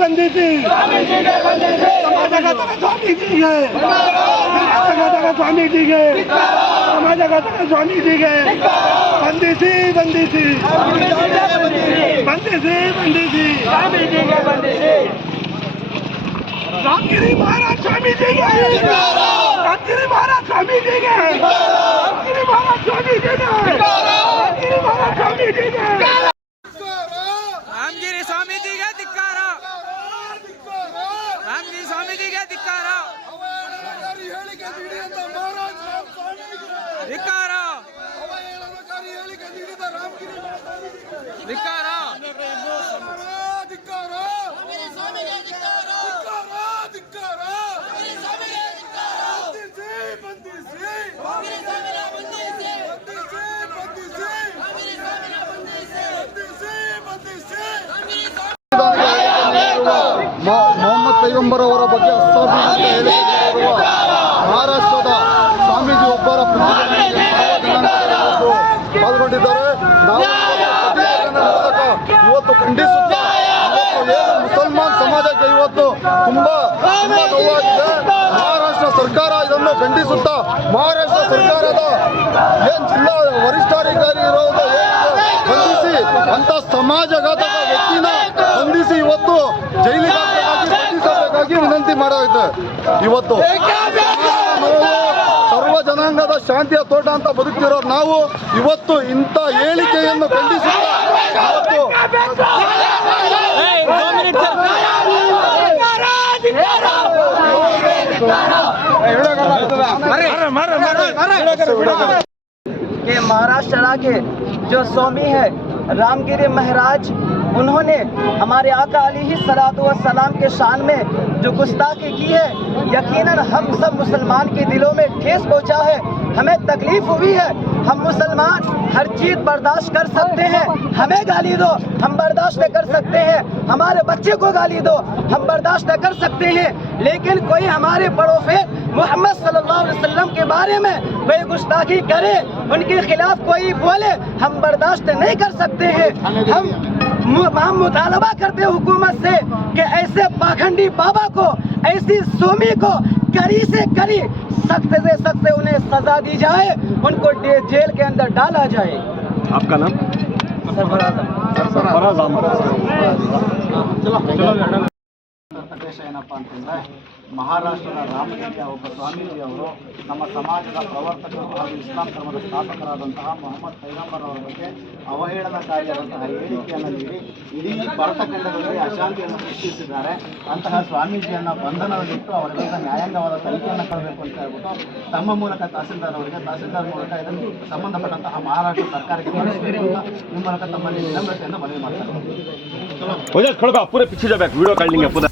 ಬಂಧಿಸಿ ಸಮಾಜಘಾತಕ ಸ್ವಾಮೀಜಿಗೆ ಸಮಾಜಘಾತಕ ಸ್ವಾಮೀಜಿಗೆ ಬಂಧಿಸಿ ರಾಮಗಿರಿ ಮಹಾರಾಜ್ ಸ್ವಾಮೀಜಿಗೆ ಧಿಕ್ಕಾರ. ಮೊಹಮ್ಮದ್ ಪೈಗಂಬರ್ ಅವರ ಬಗ್ಗೆ ಅಸಾಧಾರಣ ಹೇಳಿರುವ ಮಹಾರಾಷ್ಟ್ರದ ಸ್ವಾಮೀಜಿ ಒಬ್ಬರ ಪಾಲ್ಗೊಂಡಿದ್ದಾರೆ. ನಾವು ಮೂಲಕ ಇವತ್ತು ಖಂಡಿಸುತ್ತಾ ಏನು ಮುಸಲ್ಮಾನ್ ಸಮಾಜಕ್ಕೆ ಇವತ್ತು ತುಂಬಾ ನೋವಾಗಿದೆ. ಮಹಾರಾಷ್ಟ್ರ ಸರ್ಕಾರ ಇದನ್ನು ಖಂಡಿಸುತ್ತಾ ಮಹಾರಾಷ್ಟ್ರ ಸರ್ಕಾರದ ಏನು ಜಿಲ್ಲಾ ವರಿಷ್ಠಾಧಿಕಾರಿ ಇರೋದು ಬಂಧಿಸಿ ಅಂತ ಸಮಾಜಘಾತಕ ವ್ಯಕ್ತಿನ ಬಂಧಿಸಿ ಇವತ್ತು ಜೈಲಿಗೆ ಬಂಧಿಸಬೇಕಾಗಿ ವಿನಂತಿ ಮಾಡಾಗಿದೆ. ಇವತ್ತು ಸರ್ವ ಜನಾಂಗದ ಶಾಂತಿಯ ತೋಟ ಅಂತ ಬದುಕ್ತಿರೋ ನಾವು ಇವತ್ತು ಇಂಥ ಹೇಳಿಕೆಯನ್ನು ಖಂಡಿಸುತ್ತಾ कि महाराष्ट्र के जो स्वामी है रामगिरी महाराज, उन्होंने हमारे आका अलैहि सलातो व सलाम के शान में जो गुस्ताखी की है, यकीनन हम सब मुसलमान के दिलों में ठेस पहुंचा है। हमें तकलीफ हुई है। हम मुसलमान हर चीज बर्दाश्त कर सकते हैं। हमें गाली दो हम बर्दाश्त कर सकते हैं, हमारे बच्चे को गाली दो हम बर्दाश्त कर सकते हैं, लेकिन कोई हमारे प्रोफेट मोहम्मद सल्लल्लाहु अलैहि वसल्लम के बारे में कोई गुस्ताखी करे, उनके खिलाफ कोई बोले, हम बर्दाश्त नहीं कर सकते हैं। हम मुतालबा करते हैं हुकूमत से कि ऐसे पाखंडी बाबा को, ऐसी सोमी को कड़ी से कड़ी, सख्त से सख्त उन्हें सजा दी जाए, उनको जेल के अंदर डाला जाए। आपका नाम? ಉದ್ದೇಶ ಏನಪ್ಪ ಅಂತಂದರೆ, ಮಹಾರಾಷ್ಟ್ರದ ರಾಮಗಿರಿಯ ಒಬ್ಬ ಸ್ವಾಮೀಜಿಯವರು ನಮ್ಮ ಸಮಾಜದ ಪ್ರವರ್ತಕರು ಹಾಗೂ ಇಸ್ಲಾಂ ಧರ್ಮದ ಸ್ಥಾಪಕರಾದಂತಹ ಮೊಹಮ್ಮದ್ ಪೈಗಂಬರ್ ಅವರ ಬಗ್ಗೆ ಅವಹೇಳನಕಾರಿಯಾದಂತಹ ಹೇಳಿಕೆಯನ್ನು ನೀಡಿ ಇಡೀ ಭಾರತ ಖಂಡದಲ್ಲಿ ಅಶಾಂತಿಯನ್ನು ಸೃಷ್ಟಿಸಿದ್ದಾರೆ. ಅಂತಹ ಸ್ವಾಮೀಜಿಯನ್ನು ಬಂಧನದಲ್ಲಿಟ್ಟು ಅವರ ವಿರುದ್ಧ ನ್ಯಾಯಾಂಗವಾದ ತನಿಖೆಯನ್ನು ಕೊಡಬೇಕು ಅಂತ ಹೇಳ್ಬಿಟ್ಟು ತಮ್ಮ ಮೂಲಕ ತಹಸೀಲ್ದಾರ್ ಮೂಲಕ ಇದನ್ನು ಸಂಬಂಧಪಟ್ಟಂತಹ ಮಹಾರಾಷ್ಟ್ರ ಸರ್ಕಾರಕ್ಕೆ ಕಳಿಸಬೇಕು ಅಂತ ಈ ಮೂಲಕ ತಮ್ಮಲ್ಲಿ ವಿನಮ್ರತೆಯನ್ನು ಮನವಿ ಮಾಡ್ತಾರೆ. पूरे पीछे जाओ, वीडियो काट लेंगे पूरा।